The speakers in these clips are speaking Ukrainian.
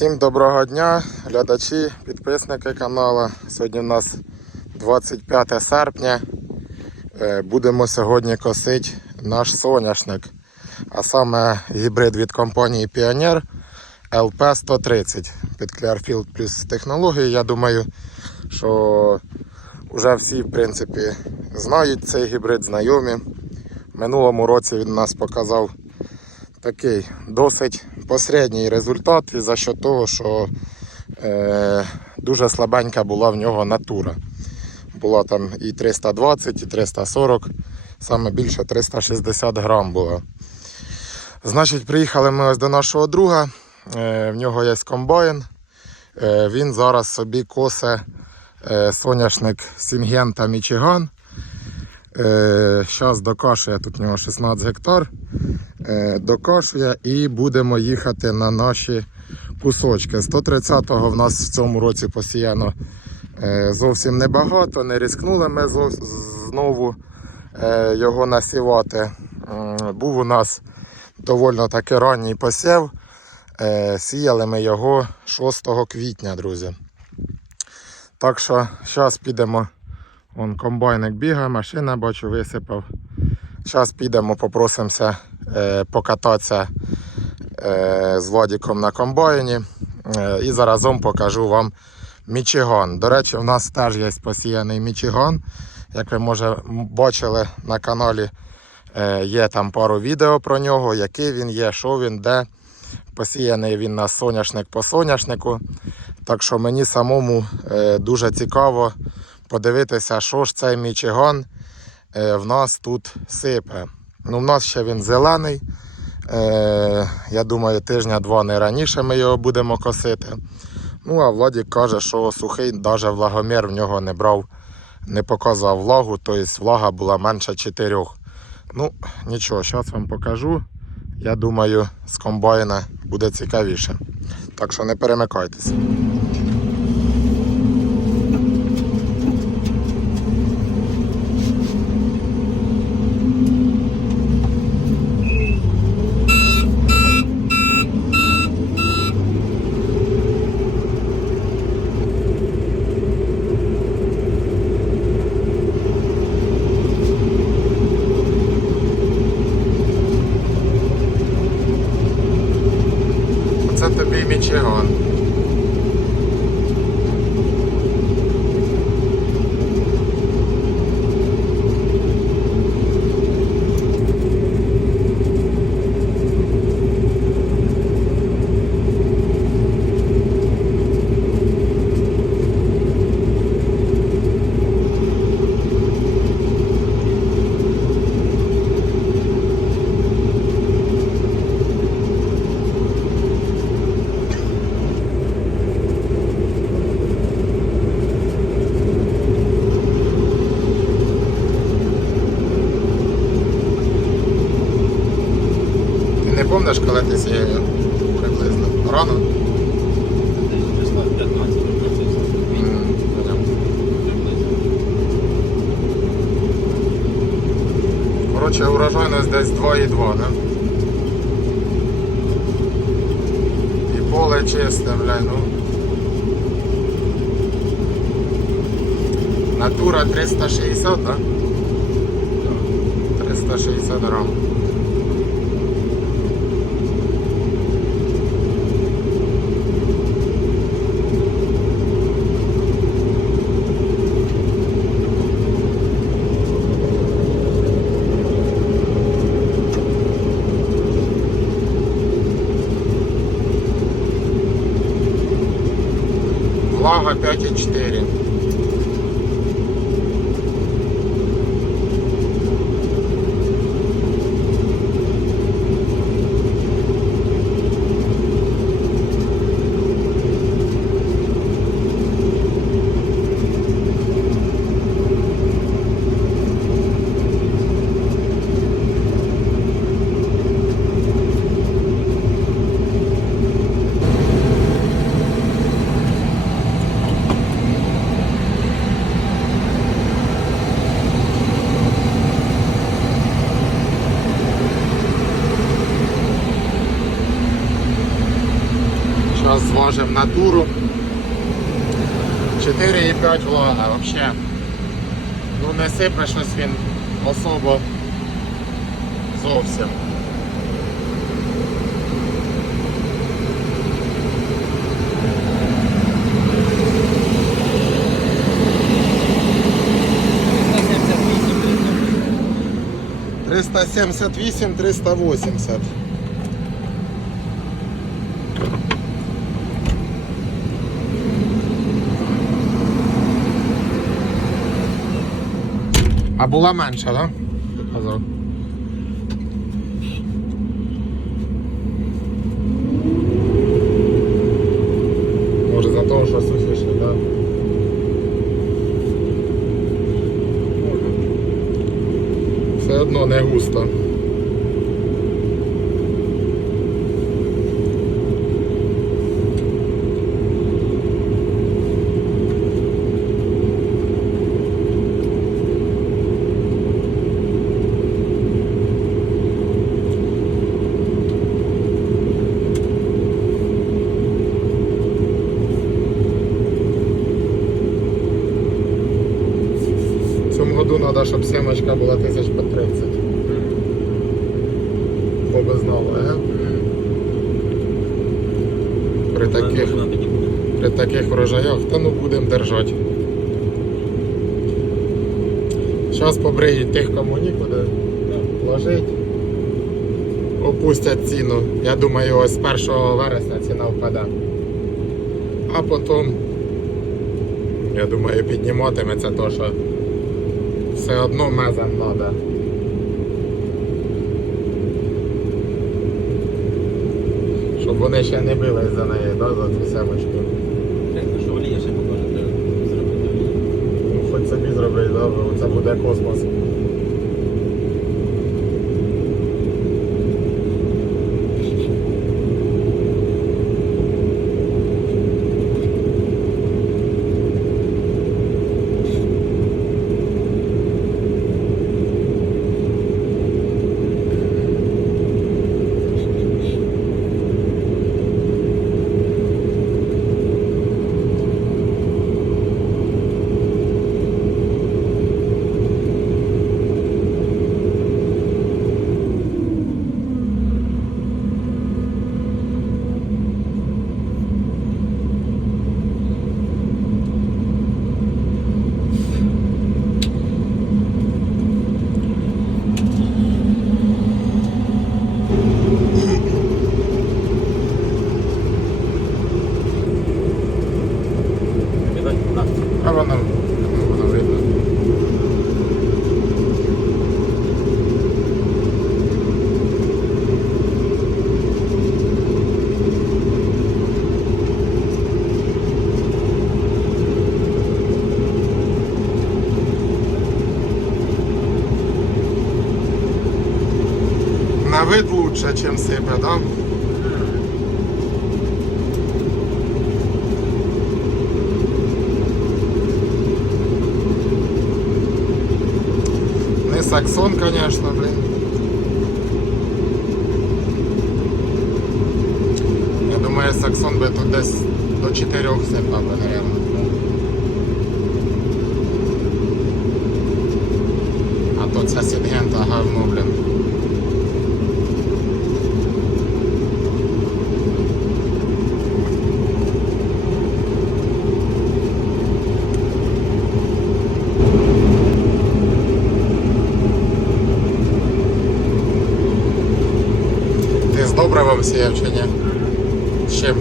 Всім доброго дня, глядачі, підписники каналу. Сьогодні у нас 25 серпня. Е, Будемо сьогодні косити наш соняшник, а саме гібрид від компанії Pioneer LP130 під Clearfield Plus технології. Я думаю, що вже всі в принципі знають цей гібрид, знайомі. Минулому році він нас показав такий досить посередній результат за що того, що е, дуже слабенька була в нього натура. Була там і 320, і 340, саме більше 360 грам було. Значить, приїхали ми ось до нашого друга. Е, в нього є комбайн. Е, він зараз собі косе е, соняшник Сінгента Мічиган. Зараз докашує, тут у нього 16 гектар. Е, Докашує і будемо їхати на наші кусочки. 130-го в нас в цьому році посіяно е, зовсім небагато. Не рискнули ми знову е, його насівати. Був у нас доволі таки ранній посів. Е, Сіяли ми його 6 квітня, друзі. Так що зараз підемо. Вон комбайник бігає, машина бачу, висипав. Зараз підемо, попросимося е, покататися е, з Владіком на комбайні. Е, і заразом покажу вам Мічиган. До речі, у нас теж є посіяний Мічиган. Як ви може бачили на каналі, е, є там пару відео про нього, який він є, що він, де. Посіяний він на соняшник по соняшнику. Так що мені самому е, дуже цікаво подивитися, що ж цей мічиган е, в нас тут сипе. Ну, в нас ще він зелений. Е, я думаю, тижня-два не раніше ми його будемо косити. Ну, а Владік каже, що сухий, навіть влагомір в нього не брав, не показував влагу, тобто влага була менше 4. Ну, нічого, зараз вам покажу. Я думаю, з комбайна буде цікавіше. Так що не перемикайтеся. Це тобі мічиган. Ти ти сіяв приблизно? Рано? М, понятно. Коротше, урожайність десь 2,2, да? І поле чисте, блядь, ну. Натура 360, да? 360 грам. Влага 5,4. навантажив натуру. 4,5 влага взагалі. Ну не сипе щось він особо зовсім. Триста сімдесят вісім, триста вісімдесят. А була менша, так? Да? Може за того, що сухіше, так? Да? Все одно не густо. В цьому году треба, щоб сімочка була тисяч по 30. Хто би знав, е? При таких, при таких врожаях, та ну будемо держати. Зараз побриють тих, кому нікуди ложить. Опустять ціну. Я думаю, ось з 1 вересня ціна впаде. А потім, я думаю, підніматиметься то, що все одно мезам треба. Щоб вони ще не бились за неї, да, за цю семочку. Що олія ще покаже, треба зробити. Ну, хоч собі зробити, да, бо це буде космос. Видать, так. А воно, ну, воно видно. На вид лучше, чем сипе, да? Не саксон, конечно, блин. Я думаю, саксон би тут десь до 4 сипав би, наверное. А то ця сінгента говно, блин. Ти з добривом сіяв чи ні? З чим?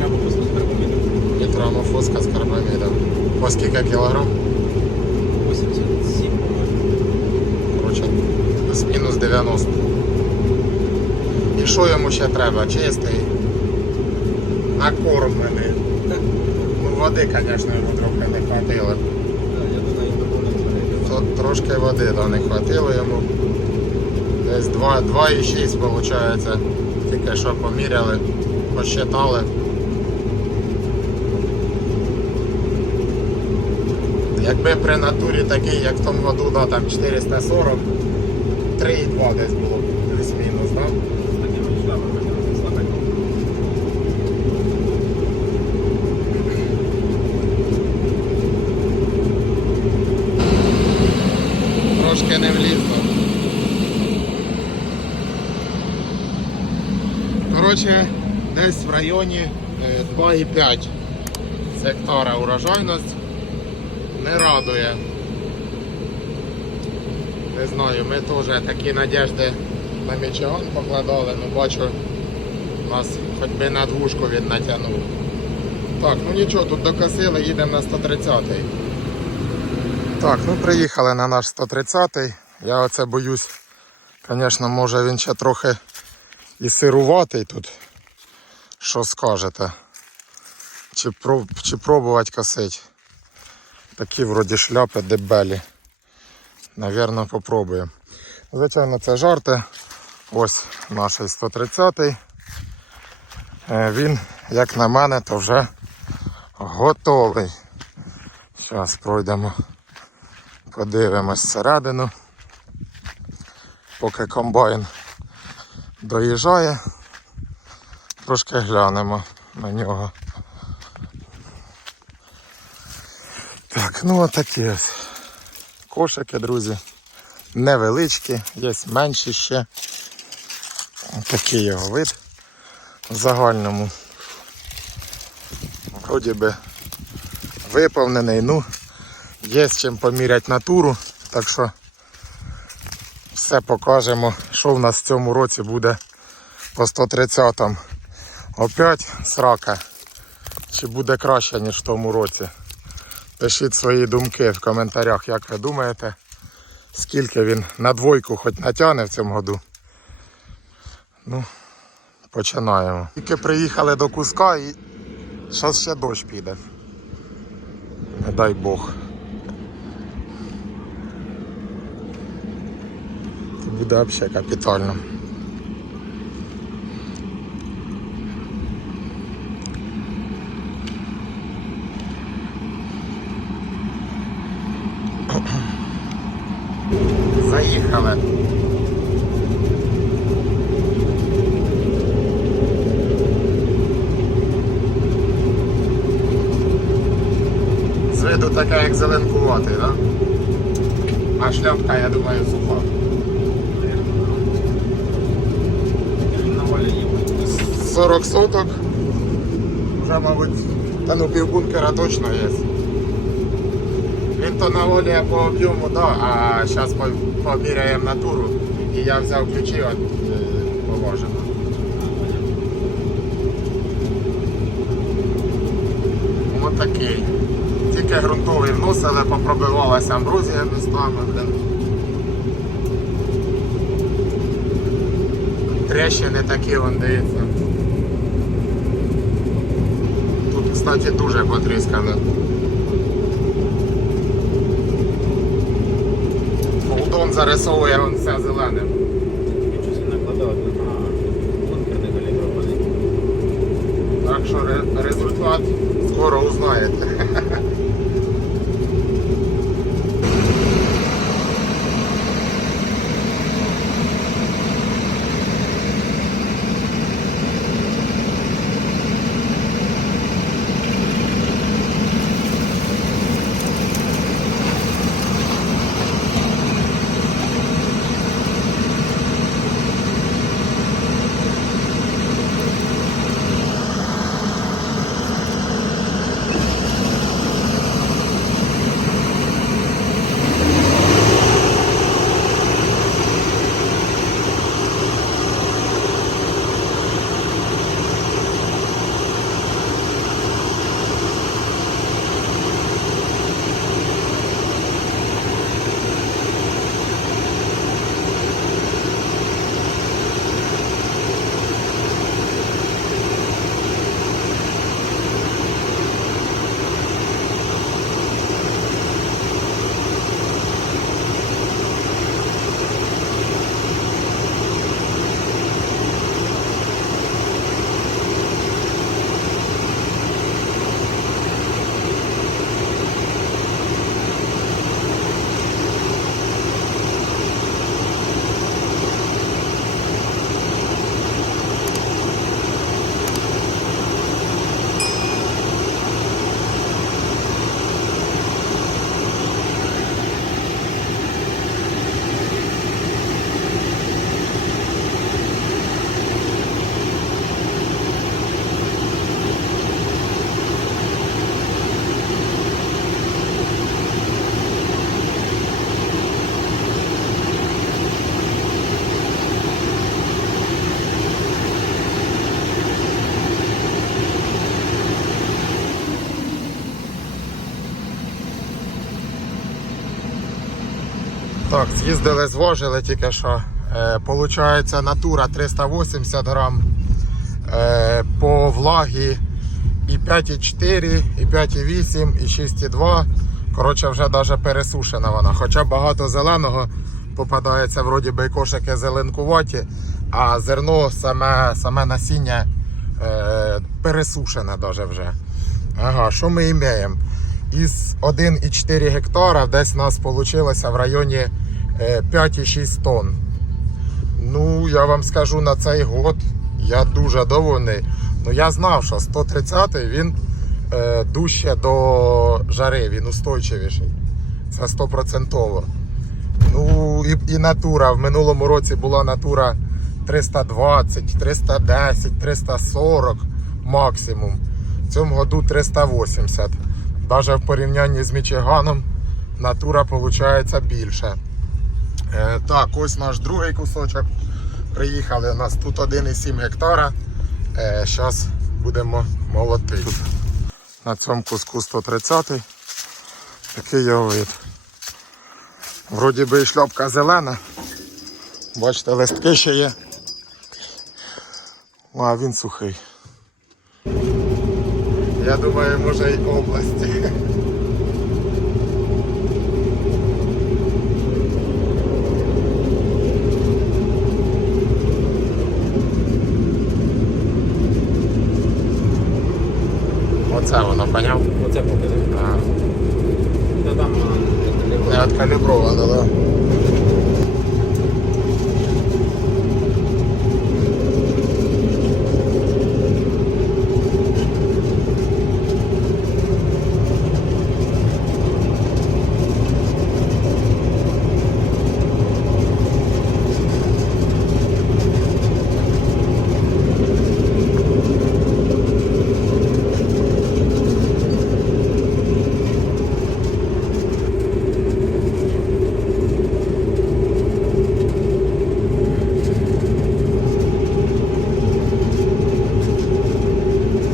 З. Нітрамофоска з карбамідом. По скільки кілограм? 87, по-моєму. Коротше, плюс-мінус 90. І що йому ще треба? Чистий. Накормлений. Ну, води, звісно, йому трохи не хватило. Трошки води да, не хватило йому. Десь 2,6 виходить, тільки що поміряли, посчитали. Якби при натурі такий, як в тому году, да, там 440, 3,2 десь було, плюс-мінус, так? Да? Трошки не влізло. Коротше, десь в районі е, 2,5 з гектара урожайність не радує. Не знаю, ми теж такі надіжди на мічаган покладали, ну бачу, нас хоч би на двушку він натягнув. Так, ну нічого, тут докосили, їдемо на 130-й. Так, ну приїхали на наш 130-й. Я оце боюсь, звісно, може він ще трохи і сируватий тут. Що скажете? Чи, проб, чи пробувати косити? Такі вроді шляпи дебелі. Навірно, попробуємо. Звичайно, це жарти. Ось наш 130-й. Е, Він, як на мене, то вже готовий. Зараз пройдемо, подивимось всередину. Поки комбайн доїжджає, трошки глянемо на нього. Так, ну отакі ось кошики, друзі. Невеличкі, є менші ще. Такий його вид в загальному. Вроді би виповнений. Ну, є з чим поміряти натуру, так що все покажемо, що в нас в цьому році буде по 130-му. Опять срака. Чи буде краще, ніж в тому році? Пишіть свої думки в коментарях, як ви думаєте, скільки він на двойку хоч натягне в цьому году. Ну, починаємо. Тільки приїхали до куска і зараз ще дощ піде. Не дай Бог. Буде взагалі капітально. Заїхали. З виду така як зеленкуватий, так? А шляпка, я думаю, суха. На волі є. 40 соток. Вже, мабуть, та ну півбункера точно є. Він то наводить по об'єму, да, а зараз поміряємо натуру. І я взяв ключі от е, поважено. Ось такий. Тільки ґрунтовий вносили, попробивалася амброзія містами, блин. Трещини такі, вон дивіться. Тут, кстати, дуже потріскано. Полдон зарисовує он все зеленим. Так що результат скоро узнаєте. Так, з'їздили, зважили тільки що. Е, получається натура 380 грам. Е, по влагі і 5,4, і 5,8, і 6,2. Коротше, вже навіть пересушена вона. Хоча багато зеленого попадається, вроді би кошики зеленкуваті, а зерно саме, саме насіння е, пересушене даже вже. Ага, що ми маємо? Із 1,4 гектара десь у нас вийшло в районі 5,6 тонн. Ну, я вам скажу на цей год я дуже довольний. Ну я знав, що 130 він е, дужче до жари, він устойчивіший. Це стопроцентово. Ну і, і натура. В минулому році була натура 320, 310, 340 максимум. В цьому году 380. Навіть в порівнянні з Мічиганом натура виходить більше. Е, так, ось наш другий кусочок. Приїхали у нас тут 1,7 гектара. Зараз будемо молотити. На цьому куску 130 Такий його вид. Вроді би і шльопка зелена. Бачите, листки ще є. А він сухий. Я думаю, може й області. Оце воно, поняв? Оце покажи. Та там а, Не откалібровано, да?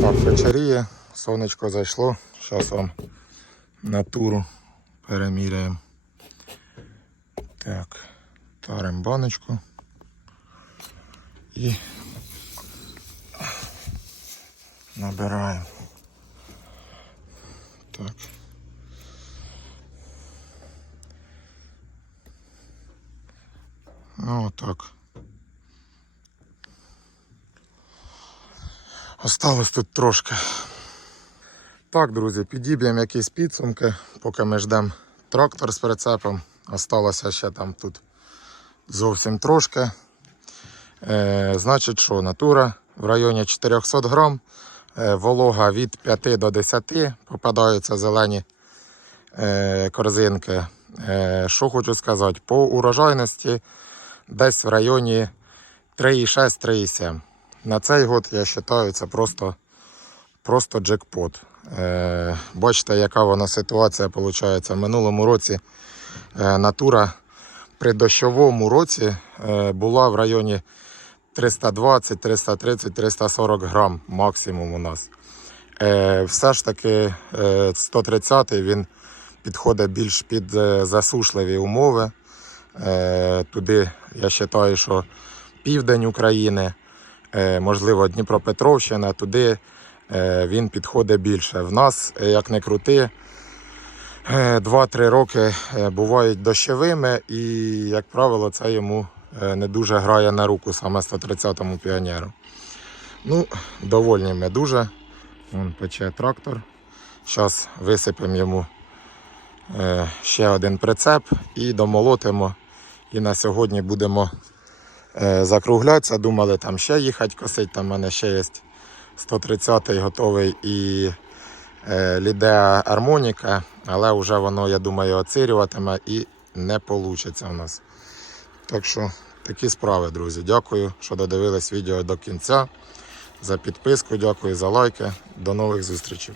Так, вечеріє, сонечко зайшло. Зараз вам натуру переміряємо. Так, таримо баночку. І набираємо. Так. Ну, отак. Осталось тут трошки. Так, друзі, підіб'ємо якісь підсумки, поки ми ждемо трактор з прицепом. Осталося ще там тут зовсім трошки. Е, значить, що натура в районі 400 грам, е, волога від 5 до 10, попадаються зелені е, корзинки. Е, що хочу сказати, по урожайності десь в районі 3,6-3,7. На цей год я вважаю, це просто, просто джекпот. Е, бачите, яка вона ситуація виходить. В минулому році е, натура при дощовому році е, була в районі 320, 330, 340 грам максимум у нас. Все ж таки е, 130 він підходить більш під засушливі умови. Туди я вважаю, що південь України, можливо, Дніпропетровщина, туди він підходить більше. В нас, е, як не крути, е, 2-3 роки е, бувають дощовими, і, як правило, це йому е, не дуже грає на руку, саме 130-му піонеру. Ну, довольні ми дуже. Вон пече трактор. Зараз висипемо йому е, ще один прицеп і домолотимо. І на сьогодні будемо е, закруглятися. Думали там ще їхати косить. Там в мене ще є 130-й готовий і е, Лідеа Армоніка, але вже воно, я думаю, оцирюватиме і не вийде у нас. Так що такі справи, друзі. Дякую, що додивились відео до кінця. За підписку, дякую за лайки. До нових зустрічей.